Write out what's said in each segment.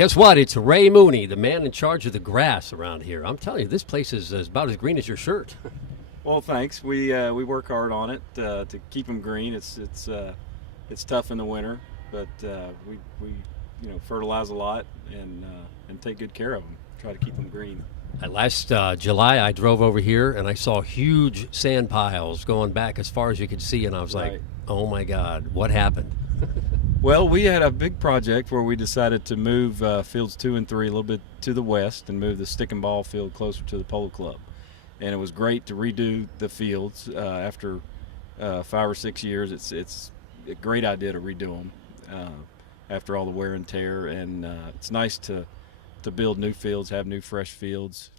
Guess what? It's Ray Mooney, the man in charge of the grass around here. I'm telling you, this place is about as green as your shirt. Well, thanks. We work hard on it to keep them green. It's tough in the winter, but we fertilize a lot and take good care of them. Try to keep them green. Last July, I drove over here and I saw huge sand piles going back as far as you could see, and I was like, "Oh my God, what happened?" Well, we had a big project where we decided to move fields 2 and 3 a little bit to the west and move the stick and ball field closer to the Polo Club. And it was great to redo the fields after 5 or 6 years. It's a great idea to redo them after all the wear and tear, and it's nice to build new fields, have new fresh fields.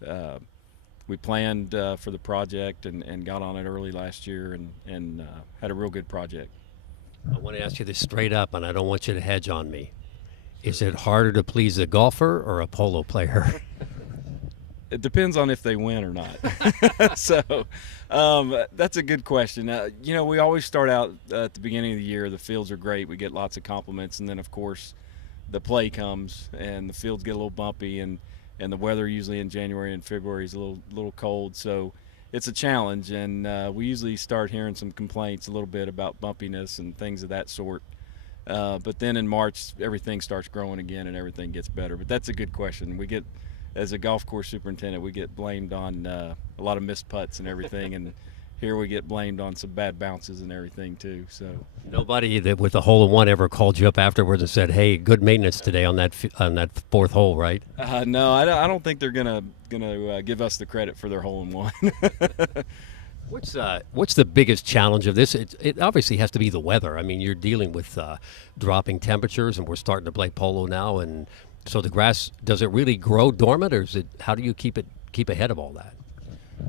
We planned for the project and got on it early last year and had a real good project. I want to ask you this straight up, and I don't want you to hedge on me. Is it harder to please a golfer or a polo player? It depends on if they win or not. So that's a good question. We always start out at the beginning of the year. The fields are great. We get lots of compliments. And then, of course, the play comes and the fields get a little bumpy. And the weather usually in January and February is a little cold. So it's a challenge. And we usually start hearing some complaints a little bit about bumpiness and things of that sort. But then in March, everything starts growing again and everything gets better. But that's a good question. As a golf course superintendent, we get blamed on a lot of missed putts and everything, and here we get blamed on some bad bounces and everything too. So nobody that with a hole-in-one ever called you up afterwards and said, "Hey, good maintenance today on that fourth hole," right? No, I don't think they're gonna give us the credit for their hole-in-one. What's the biggest challenge of this? It obviously has to be the weather. I mean, you're dealing with dropping temperatures, and we're starting to play polo now, and so the grass, does it really grow dormant, or how do you keep ahead of all that?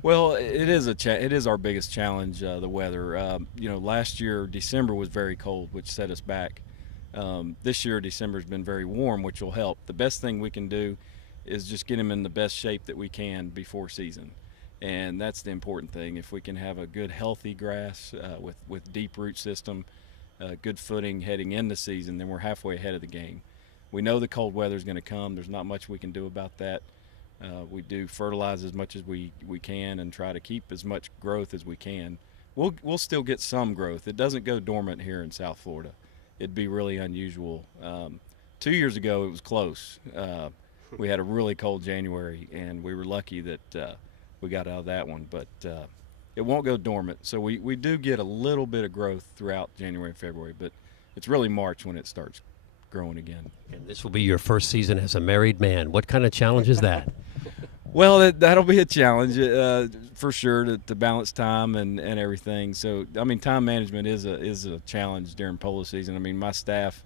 Well, it is our biggest challenge, the weather. Last year December was very cold, which set us back. This year December's been very warm, which will help. The best thing we can do is just get them in the best shape that we can before season, and that's the important thing. If we can have a good healthy grass with deep root system, good footing heading into season, then we're halfway ahead of the game. We know the cold weather is going to come. There's not much we can do about that. We do fertilize as much as we can and try to keep as much growth as we can. We'll still get some growth. It doesn't go dormant here in South Florida. It'd be really unusual. 2 years ago, it was close. We had a really cold January, and we were lucky that we got out of that one. But it won't go dormant. So we do get a little bit of growth throughout January and February, but it's really March when it starts growing again. And this will be your first season as a married man. What kind of challenge is that? Well, that'll be a challenge for sure to balance time and everything. So, I mean, time management is a challenge during polo season. I mean, my staff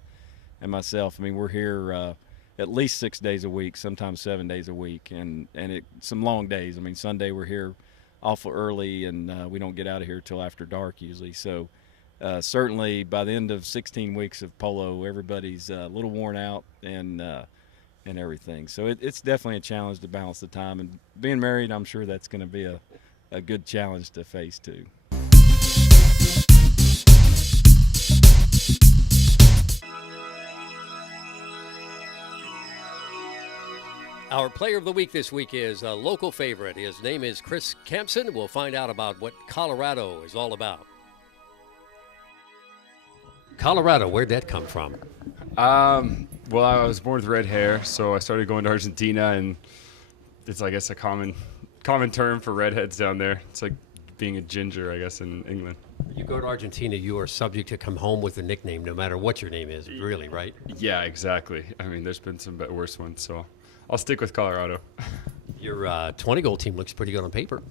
and myself, I mean, we're here at least 6 days a week, sometimes 7 days a week, and some long days. I mean, Sunday we're here awful early, and we don't get out of here till after dark usually. So certainly by the end of 16 weeks of polo, everybody's a little worn out and everything. So it's definitely a challenge to balance the time. And being married, I'm sure that's going to be a good challenge to face too. Our player of the week this week is a local favorite. His name is Chris Campson. We'll find out about what Colorado is all about. Colorado, where'd that come from? Well, I was born with red hair, so I started going to Argentina, and it's, I guess, a common term for redheads down there. It's like being a ginger, I guess, in England. You go to Argentina, you are subject to come home with a nickname, no matter what your name is, really, right? Yeah, exactly. I mean, there's been some worse ones, so I'll stick with Colorado. Your 20-goal team looks pretty good on paper.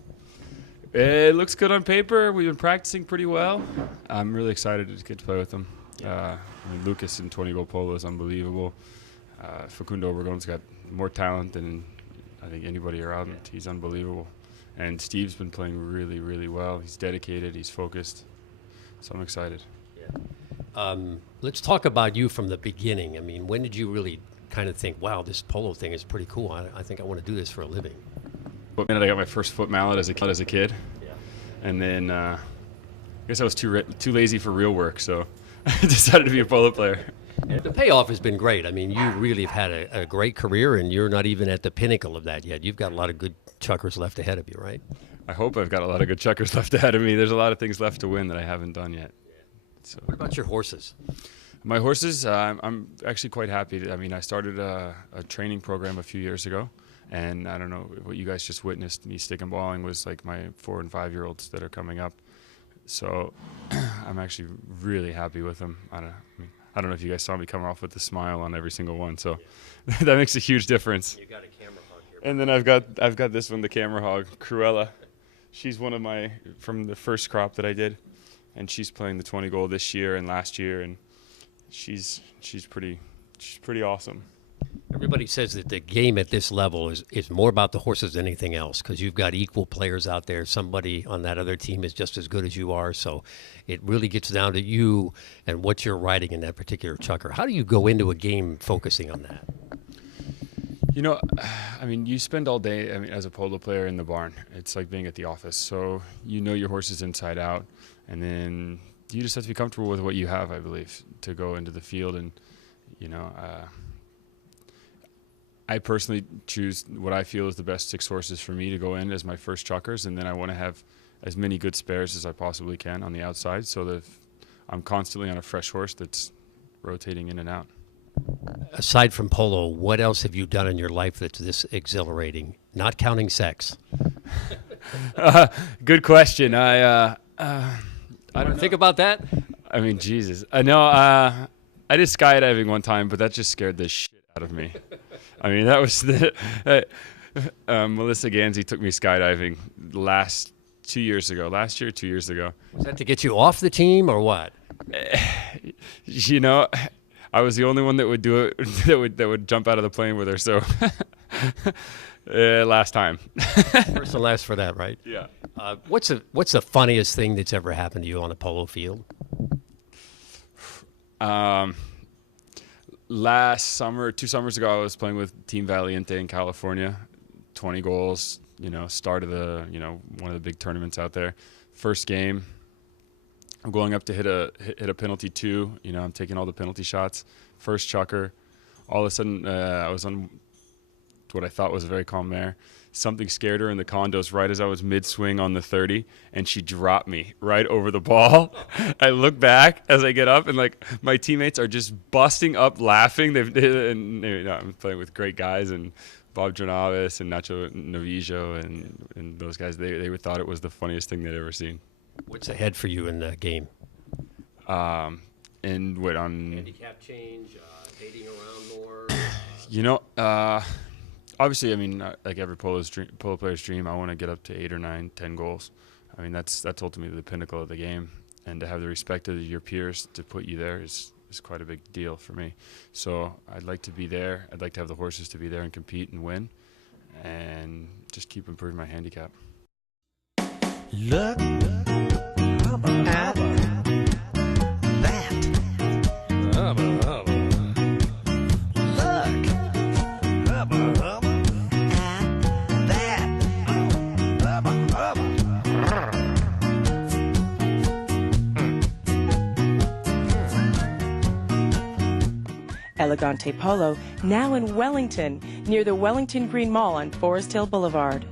It looks good on paper. We've been practicing pretty well. I'm really excited to get to play with them. I mean, Lucas in 20-goal polo is unbelievable. Facundo Obregon's got more talent than I think anybody around. He's unbelievable. And Steve's been playing really, really well. He's dedicated. He's focused. So I'm excited. Yeah. Let's talk about you from the beginning. I mean, when did you really kind of think, wow, this polo thing is pretty cool. I think I want to do this for a living. But I got my first foot mallet as a kid. Yeah. And then I guess I was too lazy for real work, so I decided to be a polo player. And the payoff has been great. I mean, you really have had a great career, and you're not even at the pinnacle of that yet. You've got a lot of good chuckers left ahead of you, right? I hope I've got a lot of good chuckers left ahead of me. There's a lot of things left to win that I haven't done yet. So. What about your horses? My horses, I'm actually quite happy. I mean, I started a training program a few years ago, and I don't know what you guys just witnessed me stick and balling was like my 4 and 5 year olds that are coming up. So I'm actually really happy with them. I don't know if you guys saw me come off with a smile on every single one, so that makes a huge difference. You got a camera hog here. And then I've got this one, the camera hog, Cruella. She's one of my from the first crop that I did, and she's playing the 20 goal this year and last year, and she's pretty awesome. Everybody says that the game at this level is more about the horses than anything else, because you've got equal players out there. Somebody on that other team is just as good as you are. So it really gets down to you and what you're riding in that particular chucker. How do you go into a game focusing on that? You know, I mean, you spend all day, I mean, as a polo player in the barn. It's like being at the office. So you know your horses inside out, and then you just have to be comfortable with what you have, I believe, to go into the field. And, you know, I personally choose what I feel is the best 6 horses for me to go in as my first chuckers, and then I want to have as many good spares as I possibly can on the outside, so that I'm constantly on a fresh horse that's rotating in and out. Aside from polo, what else have you done in your life that's this exhilarating? Not counting sex. Good question. I don't think about that. I mean, Jesus. I know. I did skydiving one time, but that just scared the shit out of me. I mean, that was the Melissa Gansey took me skydiving last year, 2 years ago. Was that to get you off the team or what? You know, I was the only one that would do it, that would jump out of the plane with her. So last time. First and last for that, right? Yeah. What's the funniest thing that's ever happened to you on a polo field? Last summer, 2 summers ago, I was playing with Team Valiente in California. 20 goals, you know, start of the, you know, one of the big tournaments out there. First game, I'm going up to hit a penalty 2. You know, I'm taking all the penalty shots. First chucker. All of a sudden, I was on what I thought was a very calm mare. Something scared her in the condos right as I was mid-swing on the 30, and she dropped me right over the ball. I look back as I get up, and like my teammates are just busting up laughing. I'm playing with great guys, and Bob Jornavis and Nacho Novijo and those guys. They thought it was the funniest thing they'd ever seen. What's ahead for you in the game? And what on handicap change, dating around more. You know, obviously, I mean, like every polo player's dream, I want to get up to 8 or 9, 10 goals. I mean, that's ultimately the pinnacle of the game, and to have the respect of your peers to put you there is quite a big deal for me. So I'd like to be there. I'd like to have the horses to be there and compete and win, and just keep improving my handicap. Look at that. Elegante Polo, now in Wellington, near the Wellington Green Mall on Forest Hill Boulevard.